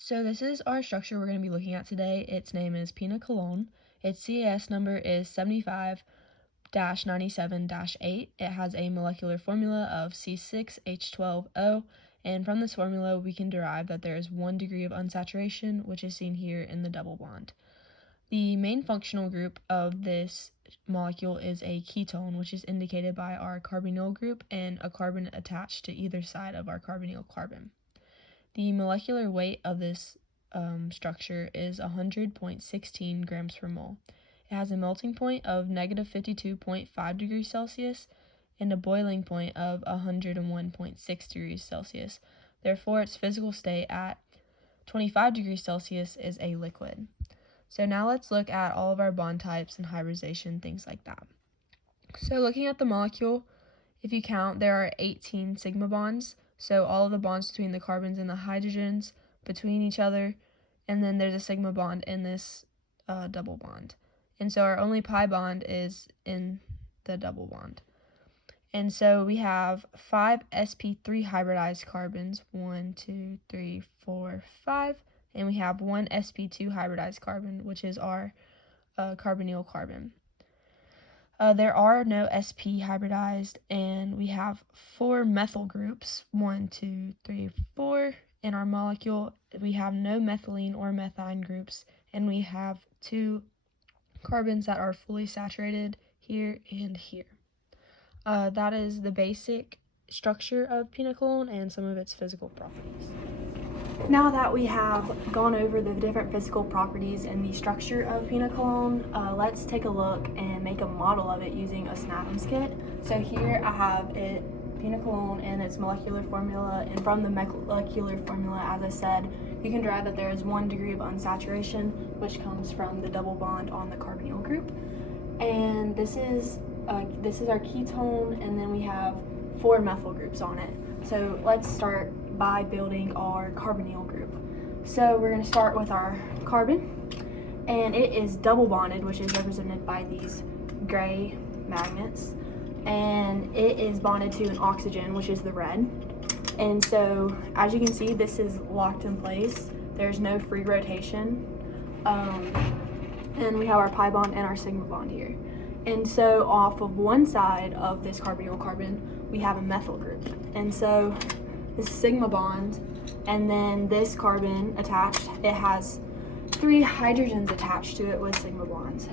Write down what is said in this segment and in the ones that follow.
So this is our structure we're going to be looking at today. Its name is Pinacolone. Its CAS number is 75-97-8. It has a molecular formula of C6H12O, and from this formula we can derive that there is 1 degree of unsaturation, which is seen here in the double bond. The main functional group of this molecule is a ketone, which is indicated by our carbonyl group and a carbon attached to either side of our carbonyl carbon. The molecular weight of this structure is 100.16 grams per mole. It has a melting point of negative 52.5 degrees Celsius and a boiling point of 101.6 degrees Celsius. Therefore, its physical state at 25 degrees Celsius is a liquid. So now let's look at all of our bond types and hybridization, things like that. So looking at the molecule, if you count, there are 18 sigma bonds. So all of the bonds between the carbons and the hydrogens between each other, and then there's a sigma bond in this double bond. And so our only pi bond is in the double bond. And so we have 5 sp3 hybridized carbons, 1, 2, 3, 4, 5, and we have 1 sp2 hybridized carbon, which is our carbonyl carbon. There are no sp hybridized, and we have 4 methyl groups, 1, 2, 3, 4. In our molecule, we have no methylene or methine groups, and we have 2 carbons that are fully saturated here and here. That is the basic structure of pinacolone and some of its physical properties. Now that we have gone over the different physical properties and the structure of pinacolone, let's take a look and make a model of it using a Snatoms kit. So here I have it, pinacolone and its molecular formula, and from the molecular formula, as I said, you can derive that there is 1 degree of unsaturation, which comes from the double bond on the carbonyl group. And this is our ketone, and then we have 4 methyl groups on it. So let's start by building our carbonyl group. So we're going to start with our carbon, and it is double bonded, which is represented by these gray magnets, and it is bonded to an oxygen, which is the red. And so as you can see, this is locked in place. There's no free rotation, and we have our pi bond and our sigma bond here. And so off of one side of this carbonyl carbon, we have a methyl group. And so this sigma bond, and then this carbon attached, it has 3 hydrogens attached to it with sigma bonds.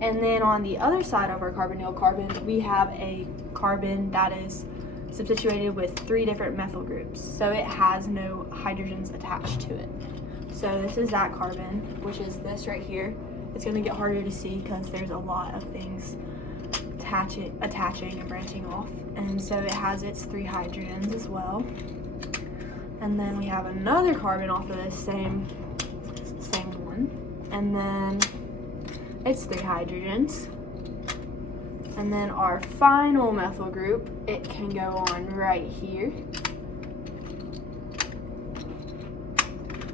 And then on the other side of our carbonyl carbon, we have a carbon that is substituted with 3 different methyl groups. So it has no hydrogens attached to it. So this is that carbon, which is this right here. It's going to get harder to see because there's a lot of things attaching and branching off. And so it has its 3 hydrogens as well. And then we have another carbon off of this same one. And then it's 3 hydrogens. And then our final methyl group, it can go on right here.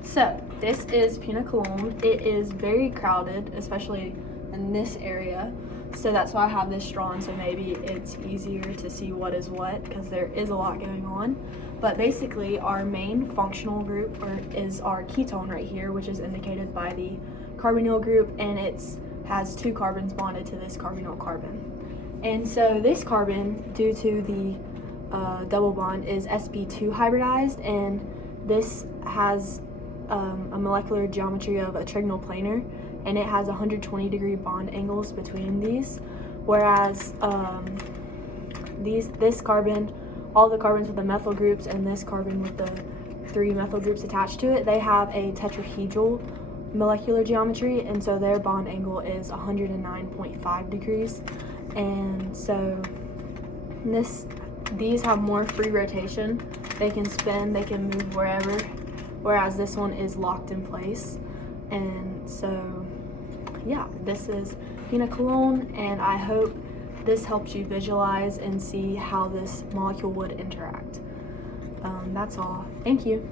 So this is pinacolone. It is very crowded, especially in this area. So that's why I have this drawn, so maybe it's easier to see what is what, because there is a lot going on. But basically our main functional group is our ketone right here, which is indicated by the carbonyl group, and it has 2 carbons bonded to this carbonyl carbon. And so this carbon, due to the double bond, is sp2 hybridized, and this has a molecular geometry of a trigonal planar, and it has 120 degree bond angles between these, whereas this carbon, all the carbons with the methyl groups and this carbon with the 3 methyl groups attached to it, they have a tetrahedral molecular geometry, and so their bond angle is 109.5 degrees. And so these have more free rotation. They can spin, they can move wherever, whereas this one is locked in place. And so yeah, this is pinacolone, and I hope this helps you visualize and see how this molecule would interact. That's all. Thank you.